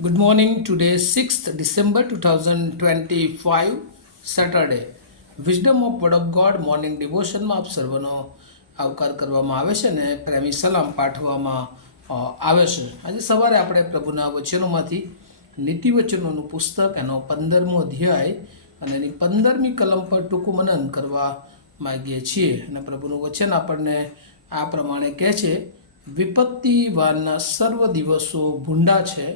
Good morning. Today, 6th December 2025, Saturday. Wisdom of word of God morning ડિવોશનમાં આપ સર્વનો આવકાર કરવામાં આવે છે અને પ્રેમી સલામ પાઠવવામાં આવે છે. આજે સવારે આપણે પ્રભુના વચનોમાંથી નીતિવચનોનું પુસ્તક એનો 15મો અધ્યાય અને એની 15મી કલમ પર ટૂંકું મનન કરવા માગીએ છીએ. અને પ્રભુનું વચન આપણને આ પ્રમાણે કહે છે, વિપત્તિવારના સર્વ દિવસો ભૂંડા છે,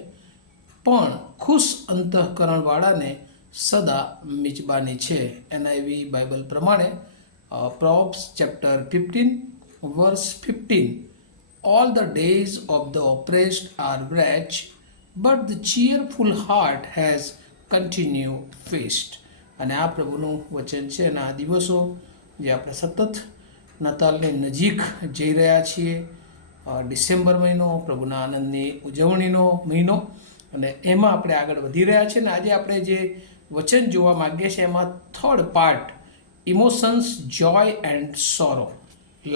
પણ ખુશ અંતઃકરણવાળાને સદા મિજબાની છે. NIV બાઇબલ પ્રમાણે probes chapter 15 વર્સ 15, all the days of the oppressed are wretch, but the cheerful heart has continued feast. અને આ પ્રભુનું વચન છે. અને આ દિવસો જે આપણે સતત નાતાલની નજીક જઈ રહ્યા છીએ, ડિસેમ્બર મહિનો પ્રભુના આનંદની ઉજવણીનો મહિનો, અને એમાં આપણે આગળ વધી રહ્યા છીએ. અને આજે આપણે જે વચન જોવા માગીએ છીએ એમાં third part, emotions, Joy and sorrow,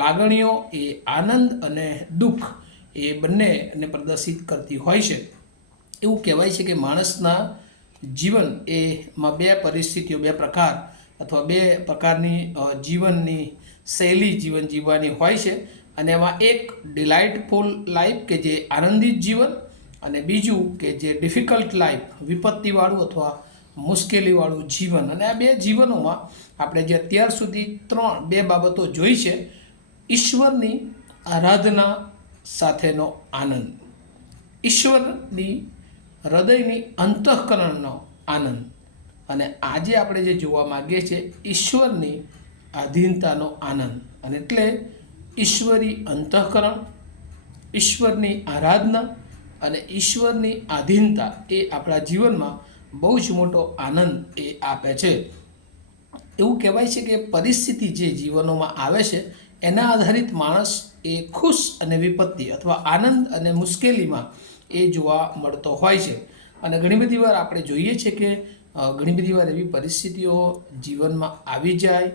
લાગણીઓ એ આનંદ અને દુઃખ એ બંનેને પ્રદર્શિત કરતી હોય છે. એવું કહેવાય છે કે માણસના જીવન એમાં બે પરિસ્થિતિઓ, બે પ્રકાર અથવા બે પ્રકારની જીવનની શૈલી જીવન જીવવાની હોય છે. અને એમાં એક ડિલાઇટફુલ લાઈફ કે જે આનંદિત જીવન, અને બીજું કે જે ડિફિકલ્ટ લાઈફ, વિપત્તિવાળું અથવા મુશ્કેલીવાળું જીવન. અને આ બે જીવનોમાં આપણે જે અત્યાર સુધી બે બાબતો જોઈ છે, ઈશ્વરની આરાધના સાથેનો આનંદ, ઈશ્વરની હૃદયની અંતઃકરણનો આનંદ, અને આજે આપણે જે જોવા માગીએ છીએ ઈશ્વરની આધીનતાનો આનંદ. અને એટલે ઈશ્વરી અંતઃકરણ, ઈશ્વરની આરાધના અને ઈશ્વરની આધીનતા એ આપણા જીવનમાં બહુ જ મોટો આનંદ એ આપે છે. એવું કહેવાય છે કે પરિસ્થિતિ જે જીવનોમાં આવે છે એના આધારિત માણસ એ ખુશ અને વિપત્તિ અથવા આનંદ અને મુશ્કેલીમાં એ જોવા મળતો હોય છે. અને ઘણી બધી વાર આપણે જોઈએ છીએ કે ઘણી બધી વાર એવી પરિસ્થિતિઓ જીવનમાં આવી જાય,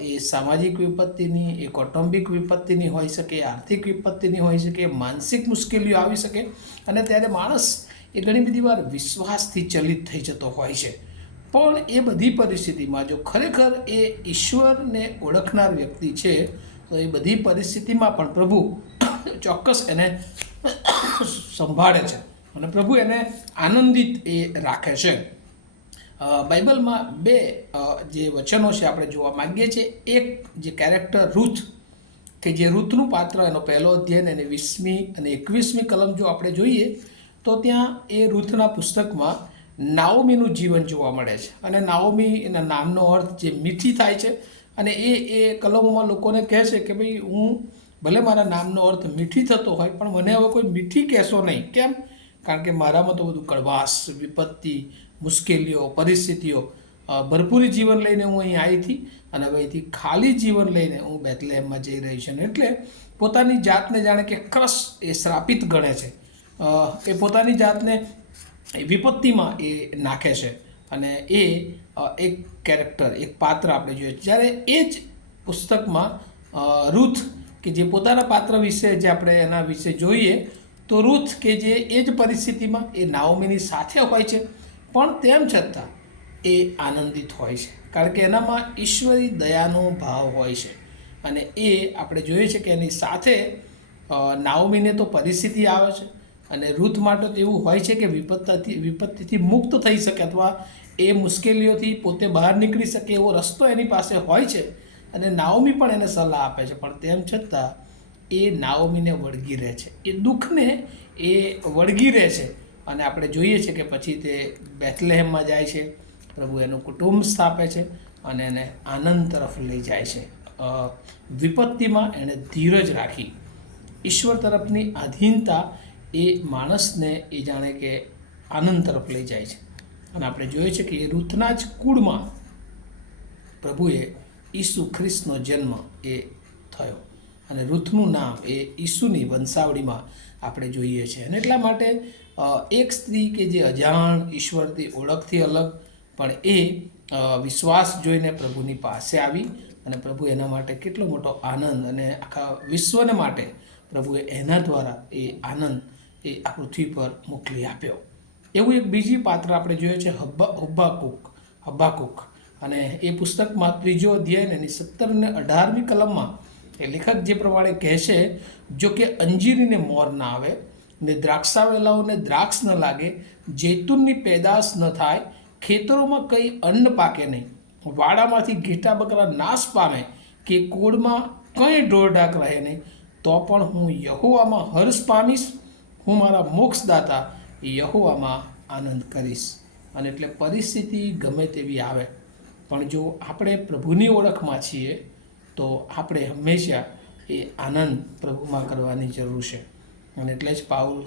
એ સામાજિક વિપત્તિની, એ કૌટુંબિક વિપત્તિની હોઈ શકે, આર્થિક વિપત્તિની હોઈ શકે, માનસિક મુશ્કેલીઓ આવી શકે, અને ત્યારે માણસ એ ઘણી બધી વાર વિશ્વાસથી ચલિત થઈ જતો હોય છે. પણ એ બધી પરિસ્થિતિમાં જો ખરેખર એ ઈશ્વરને ઓળખનાર વ્યક્તિ છે તો એ બધી પરિસ્થિતિમાં પણ પ્રભુ ચોક્કસ એને સંભાળે છે અને પ્રભુ એને આનંદિત એ રાખે છે. બાઇબલમાં બે જે વચનો છે આપણે જોવા માગીએ છીએ. એક જે કેરેક્ટર રૂથ, કે જે રૂથનું પાત્ર, એનો પહેલો અધ્યાય અને 20મી અને 21મી કલમ જો આપણે જોઈએ તો ત્યાં એ રૂથના પુસ્તકમાં નાઓમીનું જીવન જોવા મળે છે. અને નાઓમી એના નામનો અર્થ જે મીઠી થાય છે. અને એ કલમોમાં લોકોને કહે છે કે ભાઈ, હું ભલે મારા નામનો અર્થ મીઠી થતો હોય પણ મને હવે કોઈ મીઠી કહેશો નહીં. કેમ? કારણ કે મારામાં તો બધું કડવાશ, વિપત્તિ, મુશ્કેલીઓ, પરિસ્થિતિઓ, ભરપૂરી જીવન લઈને હું અહીં આવી હતી અને હવે અહીંથી ખાલી જીવન લઈને હું બેથલેહેમમાં જઈ રહી છું. એટલે પોતાની જાતને જાણે કે ક્રશ એ શ્રાપિત ગણે છે, એ પોતાની જાતને વિપત્તિમાં એ નાખે છે. અને એ એક કેરેક્ટર, એક પાત્ર આપણે જોઈએ. જ્યારે એ જ પુસ્તકમાં રૂથ, કે જે પોતાના પાત્ર વિશે જે આપણે એના વિશે જોઈએ તો રૂથ કે જે એ જ પરિસ્થિતિમાં એ નાઓમીની સાથે હોય છે, પણ તેમ છતાં એ આનંદિત હોય છે, કારણ કે એનામાં ઈશ્વરી દયાનો ભાવ હોય છે. અને એ આપણે જોઈએ છે કે એની સાથે નાઓમીને તો પરિસ્થિતિ આવે છે, અને રૂથ માટે તો એવું હોય છે કે વિપત્તિથી મુક્ત થઈ શકે અથવા એ મુશ્કેલીઓથી પોતે બહાર નીકળી શકે એવો રસ્તો એની પાસે હોય છે. અને નાઓમી પણ એને સલાહ આપે છે, પણ તેમ છતાં એ નાઓમીને વળગી રહે છે, એ દુઃખને એ વળગી રહે છે. અને આપણે જોઈએ છીએ કે પછી તે બેથલેહેમમાં જાય છે, પ્રભુ એનું કુટુંબ સ્થાપે છે અને એને આનંદ તરફ લઈ જાય છે. વિપત્તિમાં એણે ધીરજ રાખી, ઈશ્વર તરફની આધીનતા એ માણસને એ જાણે કે આનંદ તરફ લઈ જાય છે. અને આપણે જોઈએ છીએ કે એ રૂથના જ કુળમાં પ્રભુએ ઈસુ ખ્રિસ્તનો જન્મ એ થયો, અને રૂથનું નામ એ ઈસુની વંશાવળીમાં આપણે જોઈએ છીએ. અને એટલા માટે એક સ્ત્રી કે જે અજાણ, ઈશ્વરથી ઓળખથી અલગ, પણ એ વિશ્વાસ જોઈને પ્રભુની પાસે આવી, અને પ્રભુ એના માટે કેટલો મોટો આનંદ, અને આખા વિશ્વને માટે પ્રભુએ એના દ્વારા એ આનંદ એ આ પૃથ્વી પર મોકલી આપ્યો. એવું એક બીજી પાત્ર આપણે જોઈએ છે હબ્બાકુક, અને એ પુસ્તકમાં 3જો અધ્યાય એની 17 અને 18મી કલમમાં એ લેખક જે પ્રમાણે કહે છે, જો કે અંજીરીને મોર ના આવે ને દ્રાક્ષાવેલાઓને દ્રાક્ષ ન લાગે, જૈતુનની પેદાશ ન થાય, ખેતરોમાં કંઈ અન્ન પાકે નહીં, વાડામાંથી ઘેટા બકરા નાશ પામે કે કોળમાં કંઈ ઢોરઢાક રહે નહીં, તો પણ હું યહોવામાં હર્ષ પામીશ, હું મારા મોક્ષદાતા યહોવામાં આનંદ કરીશ. અને એટલે પરિસ્થિતિ ગમે તેવી આવે, પણ જો આપણે પ્રભુની ઓળખમાં છીએ તો આપણે હંમેશા એ આનંદ પ્રભુમાં કરવાની જરૂર છે. અને એટલે જ પાઉલ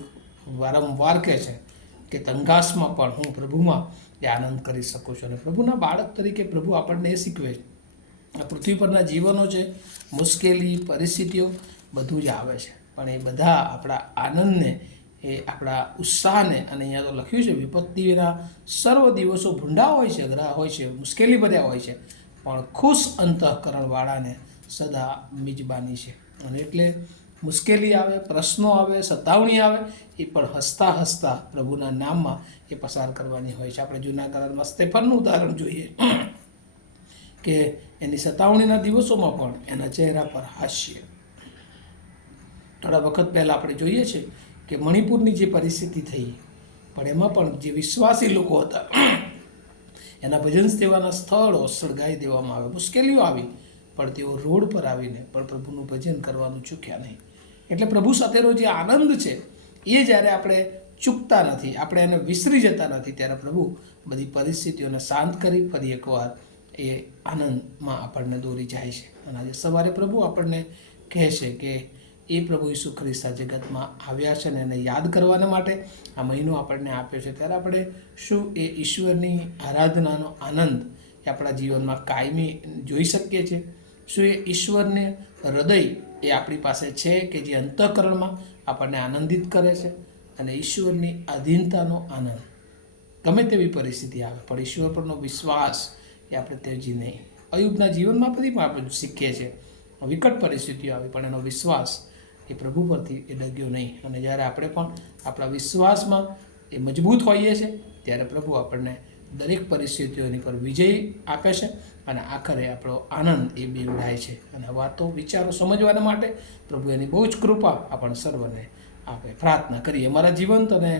વારંવાર કહે છે કે તંગાસમાં પણ હું પ્રભુમાં એ આનંદ કરી શકું છું. અને પ્રભુના બાળક તરીકે પ્રભુ આપણને એ શીખવે છે. આ પૃથ્વી પરના જીવનો છે, મુશ્કેલી પરિસ્થિતિઓ બધું જ આવે છે, પણ એ બધા આપણા આનંદને, એ આપણા ઉત્સાહને, અને અહીંયા તો લખ્યું છે વિપત્તિના સર્વ દિવસો ભૂંડા હોય છે, અઘરા હોય છે, મુશ્કેલી ભર્યા હોય છે, પણ ખુશ અંતઃકરણવાળાને સદા મિજબાની છે. અને એટલે મુશ્કેલી આવે, પ્રશ્નો આવે, સતાવણી આવે, એ પણ હસતા હસતા પ્રભુના નામમાં એ પસાર કરવાની હોય છે. આપણે જૂના કરારમાં સ્તેફનનું ઉદાહરણ જોઈએ કે એની સતાવણીના દિવસોમાં પણ એના ચહેરા પર હાસ્ય. થોડા વખત પહેલાં આપણે જોઈએ છે કે મણિપુરની જે પરિસ્થિતિ થઈ, પણ એમાં પણ જે વિશ્વાસી લોકો હતા એના ભજન સેવાના સ્થળો સળગાવી દેવામાં આવે, મુશ્કેલીઓ આવી, પણ તેઓ રોડ પર આવીને પણ પ્રભુનું ભજન કરવાનું ચૂક્યા નહીં. એટલે પ્રભુ સાથેનો જે આનંદ છે એ જ્યારે આપણે ચૂકતા નથી, આપણે એને વિસરી જતા નથી, ત્યારે પ્રભુ બધી પરિસ્થિતિઓને શાંત કરી ફરી એકવાર એ આનંદમાં આપણને દોરી જાય છે. અને આજે સવારે પ્રભુ આપણને કહે છે કે એ પ્રભુ ઈસુ ખ્રિસ્ત આ જગતમાં આવ્યા છે, અને એને યાદ કરવાના માટે આ મહિનો આપણને આપ્યો છે. ત્યારે આપણે શું એ ઈશ્વરની આરાધનાનો આનંદ એ આપણા જીવનમાં કાયમી જોઈ શકીએ છીએ? શું એ ઈશ્વરને હૃદય એ આપણી પાસે છે કે જે અંતઃકરણમાં આપણને આનંદિત કરે છે? અને ઈશ્વરની આધીનતાનો આનંદ ગમે તેવી પરિસ્થિતિ આવે, પણ ઈશ્વર પરનો વિશ્વાસ એ આપણે ત્યજી નહીં. અયુબના જીવનમાં બધી પણ આપણે શીખીએ છીએ, વિકટ પરિસ્થિતિઓ આવી પણ એનો વિશ્વાસ એ પ્રભુ પરથી એ ડગ્યો નહીં. અને જ્યારે આપણે પણ આપણા વિશ્વાસમાં એ મજબૂત હોઈએ છીએ, ત્યારે પ્રભુ આપણને દરેક પરિસ્થિતિઓની પર વિજય આપે છે, અને આખરે આપણો આનંદ એ બેવડાય છે. અને વાતો વિચારો સમજવાના માટે પ્રભુ એની બહુ જ કૃપા આપણને સર્વને આપે. પ્રાર્થના કરીએ. અમારા જીવંત અને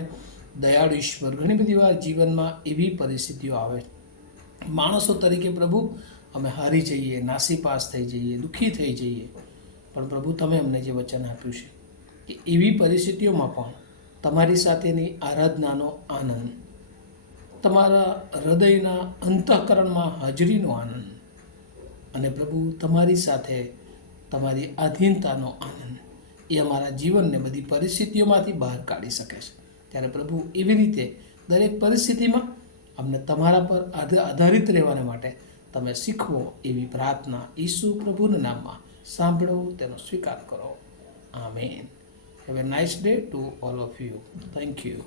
દયાળુ ઈશ્વર, ઘણી બધી વાર જીવનમાં એવી પરિસ્થિતિઓ આવે, માણસો તરીકે પ્રભુ અમે હારી જઈએ, નાસીપાસ થઈ જઈએ, દુઃખી થઈ જઈએ, પણ પ્રભુ તમે અમને જે વચન આપ્યું છે કે એવી પરિસ્થિતિઓમાં પણ તમારી સાથેની આરાધનાનો આનંદ, તમારા હૃદયના અંતઃકરણમાં હાજરીનો આનંદ, અને પ્રભુ તમારી સાથે તમારી આધીનતાનો આનંદ એ અમારા જીવનને બધી પરિસ્થિતિઓમાંથી બહાર કાઢી શકે છે. ત્યારે પ્રભુ એવી રીતે દરેક પરિસ્થિતિમાં અમને તમારા પર આધારિત રહેવાને માટે તમે શીખવો, એવી પ્રાર્થના ઈસુ પ્રભુના નામમાં સાંભળો, તેનો સ્વીકાર કરો. Amen. Have a nice day to all of you. Thank you.